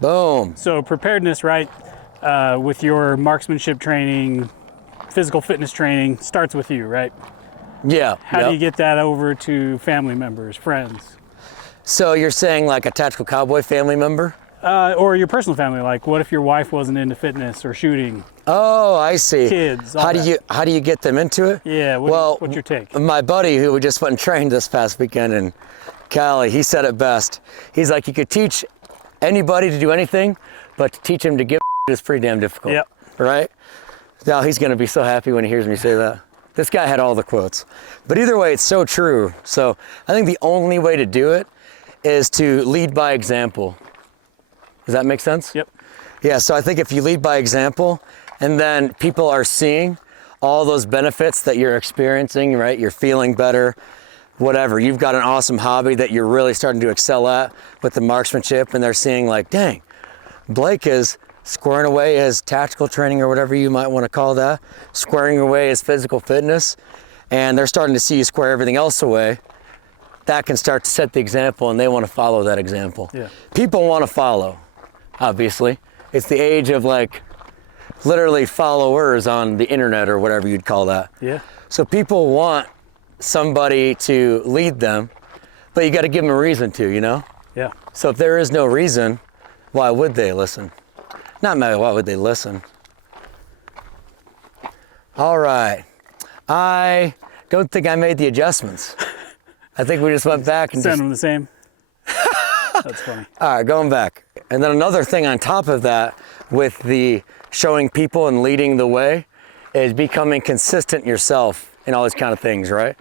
Boom. So preparedness, right, with your marksmanship training, physical fitness training, starts with you, right? Yeah. How do you get that over to family members, friends? So you're saying like a tactical cowboy family member? Or your personal family, like what if your wife wasn't into fitness or shooting? Oh, I see. Kids, all How that. do you get them into it? Yeah, what's your take? My buddy who we just went and trained this past weekend in Cali, he said it best. He's like, you could teach anybody to do anything, but to teach him to give is pretty damn difficult. Yep. Right? Now he's gonna be so happy when he hears me say that. This guy had all the quotes. But either way, it's so true. So I think the only way to do it is to lead by example. Does that make sense? Yep. Yeah, so I think if you lead by example and then people are seeing all those benefits that you're experiencing, right? You're feeling better, whatever. You've got an awesome hobby that you're really starting to excel at with the marksmanship, and they're seeing like, dang, Blake is squaring away his tactical training or whatever you might want to call that, squaring away his physical fitness, and they're starting to see you square everything else away. That can start to set the example, and they want to follow that example. Yeah. People want to follow, obviously. It's the age of like literally followers on the internet or whatever you'd call that. Yeah. So people want somebody to lead them, but you got to give them a reason to, you know? Yeah. So if there is no reason, why would they listen? Not maybe why would they listen? All right. I don't think I made the adjustments. I think we just went back and Send them the same. That's funny. All right, going back. And then another thing on top of that with the showing people and leading the way is becoming consistent yourself in all these kind of things, right?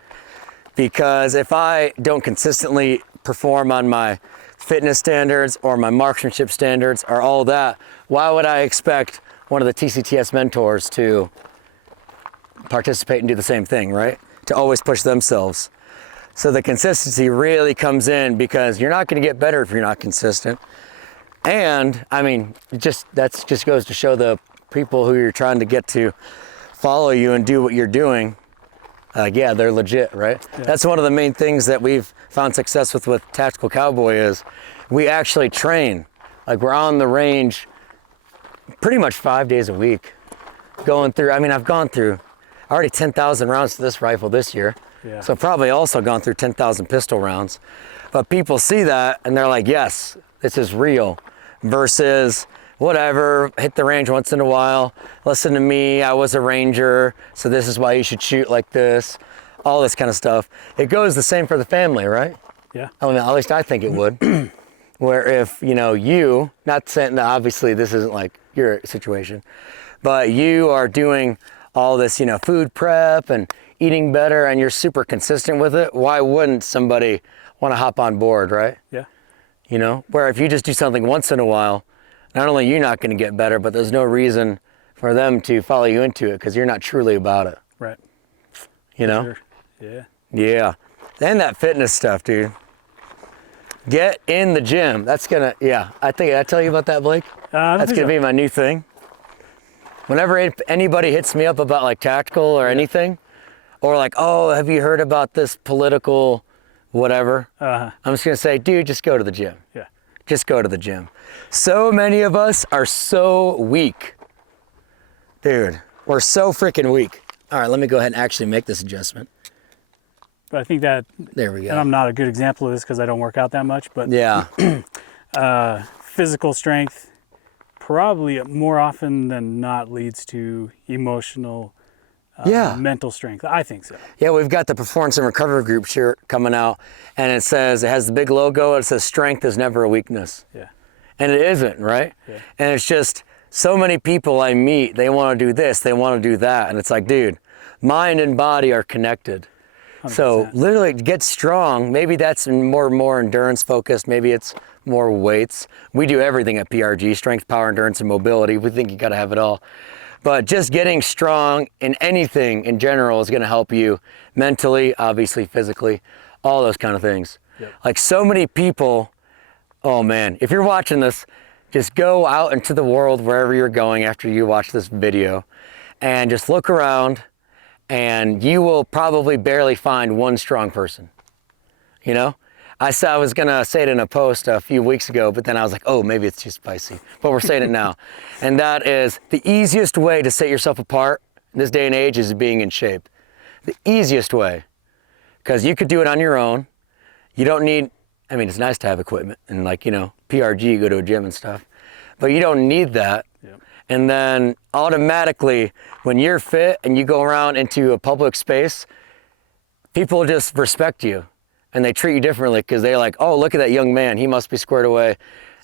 Because if I don't consistently perform on my fitness standards or my marksmanship standards or all that, why would I expect one of the TCTS mentors to participate and do the same thing, right? To always push themselves. So the consistency really comes in because you're not going to get better if you're not consistent. And I mean, that just goes to show the people who you're trying to get to follow you and do what you're doing. Yeah, they're legit, right? Yeah. That's one of the main things that we've found success with Tactical Cowboy is we actually train. Like we're on the range pretty much 5 days a week going through. I mean, I've gone through already 10,000 rounds to this rifle this year. Yeah. So probably also gone through 10,000 pistol rounds. But people see that and they're like, yes, this is real versus whatever, hit the range once in a while. Listen to me, I was a ranger, so this is why you should shoot like this. All this kind of stuff. It goes the same for the family, right? Yeah. I mean, at least I think it would. Where if, you, not saying that obviously this isn't like your situation, but you are doing all this, food prep and eating better and you're super consistent with it, why wouldn't somebody want to hop on board, right? Yeah. Where if you just do something once in a while, not only you're not going to get better, but there's no reason for them to follow you into it because you're not truly about it. Right. Sure. Yeah. Yeah. And that fitness stuff, dude. Get in the gym. That's gonna, I think, I tell you about that, Blake? That's gonna be my new thing. Whenever anybody hits me up about like tactical or anything, or like, oh, have you heard about this political whatever? I'm just gonna say, dude, just go to the gym. Yeah. Just go to the gym. So many of us are so weak. Dude, we're so freaking weak. All right, let me go ahead and actually make this adjustment. But I think that, there we go. and I'm not a good example of this because I don't work out that much, but yeah, physical strength probably more often than not leads to emotional, mental strength. I think so. Yeah, we've got the Performance and Recovery Group shirt coming out, and it has the big logo. It says strength is never a weakness. Yeah. And it isn't, right? Yeah. And it's just so many people I meet, they want to do this, they want to do that. And it's like, dude, mind and body are connected. 100%. So literally get strong. Maybe that's more endurance focused. Maybe it's more weights. We do everything at PRG, strength, power, endurance, and mobility. We think you got to have it all. But just getting strong in anything in general is going to help you mentally, obviously, physically, all those kind of things. Yep. Like so many people, oh man, if you're watching this, just go out into the world wherever you're going after you watch this video and just look around and you will probably barely find one strong person. I said I was gonna say it in a post a few weeks ago, but then I was like, oh, maybe it's too spicy. But we're saying it now. And that is the easiest way to set yourself apart in this day and age is being in shape. The easiest way. Because you could do it on your own. You don't need, I mean, it's nice to have equipment and like, you know, PRG, you go to a gym and stuff. But you don't need that. Yep. And then automatically, when you're fit and you go around into a public space, people just respect you. And they treat you differently because they're like, oh, look at that young man. He must be squared away.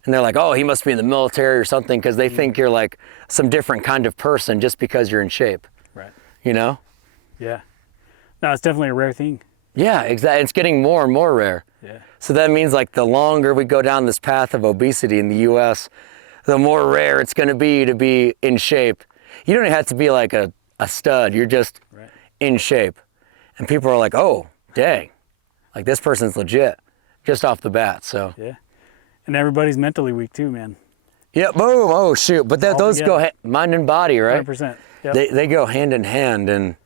And they're like, oh, he must be in the military or something because they think you're like some different kind of person just because you're in shape. Right. You know? Yeah. No, it's definitely a rare thing. Yeah, exactly. It's getting more and more rare. Yeah. So that means like the longer we go down this path of obesity in the US, the more rare it's going to be in shape. You don't have to be like a stud. You're just in shape. And people are like, oh, dang. Like this person's legit just off the bat, so. Yeah. And everybody's mentally weak too, man. Yeah, boom, oh shoot. But those go mind and body, right? 100%. Yep. They go hand in hand. And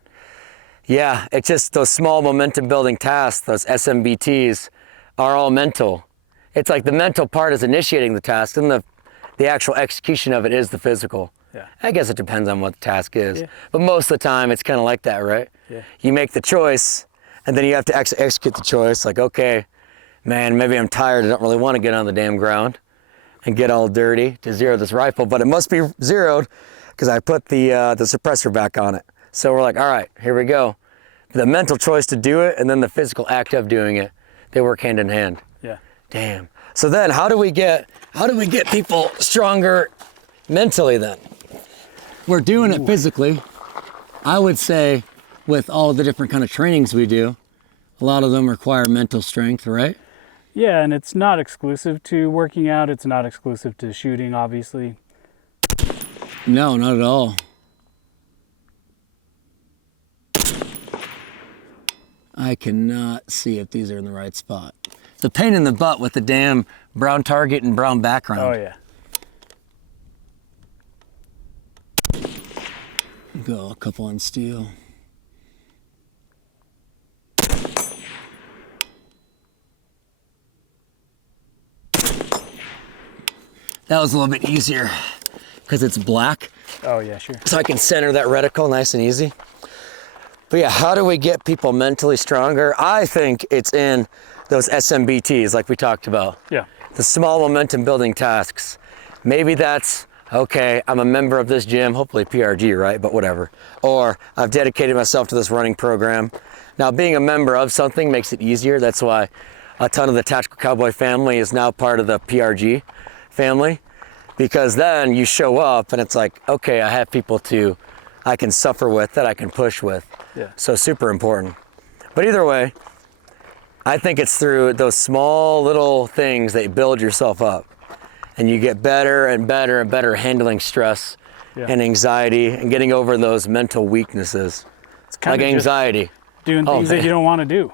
yeah, it's just those small momentum building tasks, those SMBTs are all mental. It's like the mental part is initiating the task and the actual execution of it is the physical. Yeah. I guess it depends on what the task is. Yeah. But most of the time it's kind of like that, right? Yeah. You make the choice and then you have to execute the choice. Like, okay, man, maybe I'm tired. I don't really want to get on the damn ground and get all dirty to zero this rifle, but it must be zeroed because I put the suppressor back on it. So we're like, all right, here we go. The mental choice to do it and then the physical act of doing it, they work hand in hand. Yeah. Damn. So then how do we get people stronger mentally then? We're doing it physically. I would say with all the different kind of trainings we do, a lot of them require mental strength, right? Yeah, and it's not exclusive to working out. It's not exclusive to shooting, obviously. No, not at all. I cannot see if these are in the right spot. The pain in the butt with the damn brown target and brown background. Oh, yeah. Go a couple on steel. That was a little bit easier because it's black. Oh, yeah, sure. So I can center that reticle nice and easy. But yeah, how do we get people mentally stronger? I think it's in those SMBTs like we talked about. Yeah. The small momentum building tasks. Maybe that's, okay, I'm a member of this gym, hopefully PRG, right? But whatever. Or I've dedicated myself to this running program. Now being a member of something makes it easier. That's why a ton of the Tactical Cowboy family is now part of the PRG family. Because then you show up and it's like, okay, I have people I can suffer with, that I can push with. Yeah. So super important. But either way, I think it's through those small little things that you build yourself up. And you get better and better and better handling stress and anxiety and getting over those mental weaknesses. It's kind like of anxiety. Doing things that you don't want to do.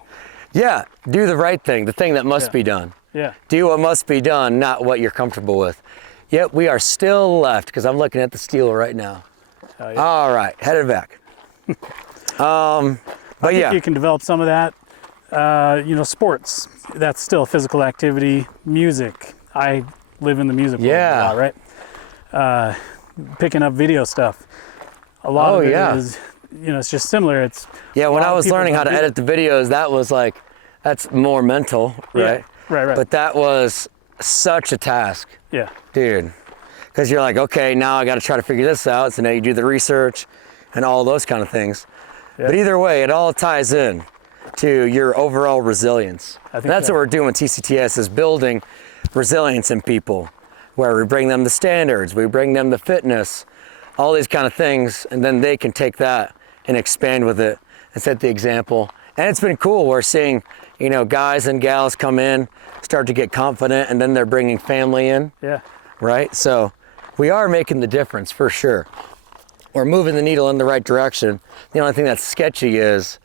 Yeah, do the right thing, the thing that must be done. Yeah. Do what must be done, not what you're comfortable with. Yet we are still left, because I'm looking at the steel right now. Oh, yeah. All right, headed back. But I think yeah. you can develop some of that. Sports, that's still physical activity. Music, I live in the music world a lot, right? Picking up video stuff. A lot of it is, it's just similar. It's when I was learning how to edit the videos, that was like, that's more mental, right? Yeah, right. But that was such a task. Yeah. Dude. Because you're like, okay, now I got to try to figure this out. So now you do the research and all those kind of things. Yeah. But either way, it all ties in to your overall resilience. That's what we're doing with TCTS, is building resilience in people, where we bring them the standards, we bring them the fitness, all these kind of things, and then they can take that and expand with it and set the example. And it's been cool. We're seeing, guys and gals come in, start to get confident, and then they're bringing family in. Yeah. Right? So we are making the difference for sure. We're moving the needle in the right direction. The only thing that's sketchy is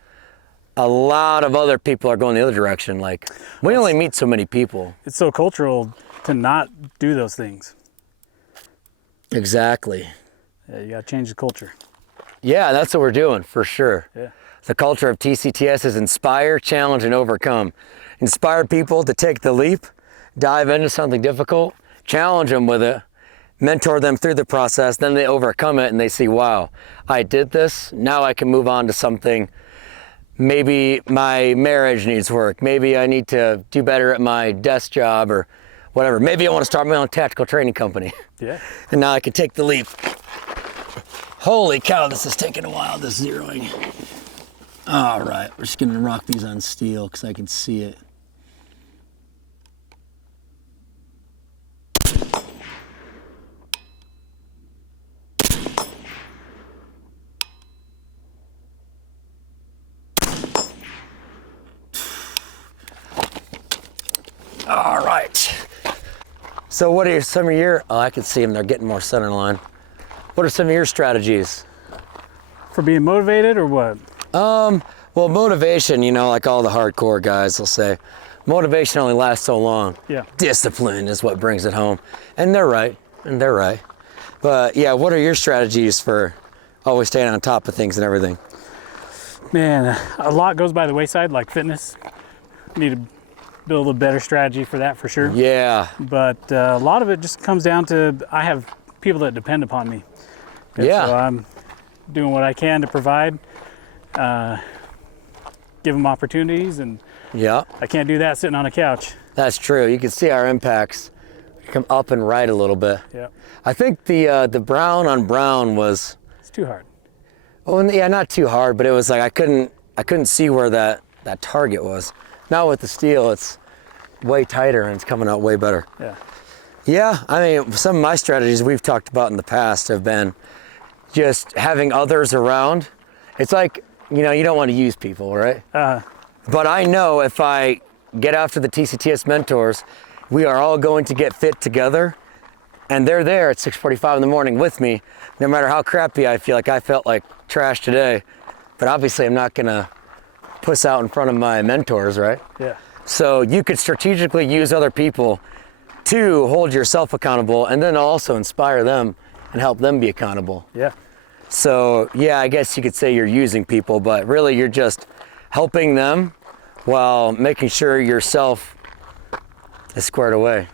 a lot of other people are going the other direction. Like, we only meet so many people. It's so cultural to not do those things. Exactly. Yeah, you got to change the culture. Yeah, that's what we're doing for sure. Yeah. The culture of TCTS is inspire, challenge, and overcome. Inspire people to take the leap, dive into something difficult, challenge them with it, mentor them through the process, then they overcome it and they see, wow, I did this, now I can move on to something. Maybe my marriage needs work. Maybe I need to do better at my desk job or whatever. Maybe I want to start my own tactical training company. Yeah. And now I can take the leap. Holy cow, this is taking a while, this zeroing. All right, we're just gonna rock these on steel because I can see it. All right. So what are some of your, oh, I can see them, they're getting more center line. What are some of your strategies? For being motivated or what? Well, motivation, you know, like all the hardcore guys will say, motivation only lasts so long. Yeah. Discipline is what brings it home. And they're right, But yeah, what are your strategies for always staying on top of things and everything? Man, a lot goes by the wayside, like fitness. Need to build a better strategy for that for sure. Yeah. But a lot of it just comes down to, I have people that depend upon me. And Yeah. So I'm doing what I can to provide, give them opportunities, and Yeah. I can't do that sitting on a couch. That's true. You can see our impacts come up and right a little bit. Yeah. I think the brown on brown was, It's too hard. oh yeah, not too hard, but it was like I couldn't see where that target was. Now with the steel, it's way tighter and it's coming out way better. Yeah. Yeah, I mean, some of my strategies we've talked about in the past have been just having others around. It's like, you know, you don't want to use people, right? But I know if I get after the TCTS mentors, we are all going to get fit together, and they're there at 6:45 in the morning with me, no matter how crappy I feel. Like I felt like trash today, but obviously I'm not gonna puss out in front of my mentors, right? Yeah. So you could strategically use other people to hold yourself accountable and then also inspire them and help them be accountable. Yeah. So yeah, I guess you could say you're using people, but really you're just helping them while making sure yourself is squared away.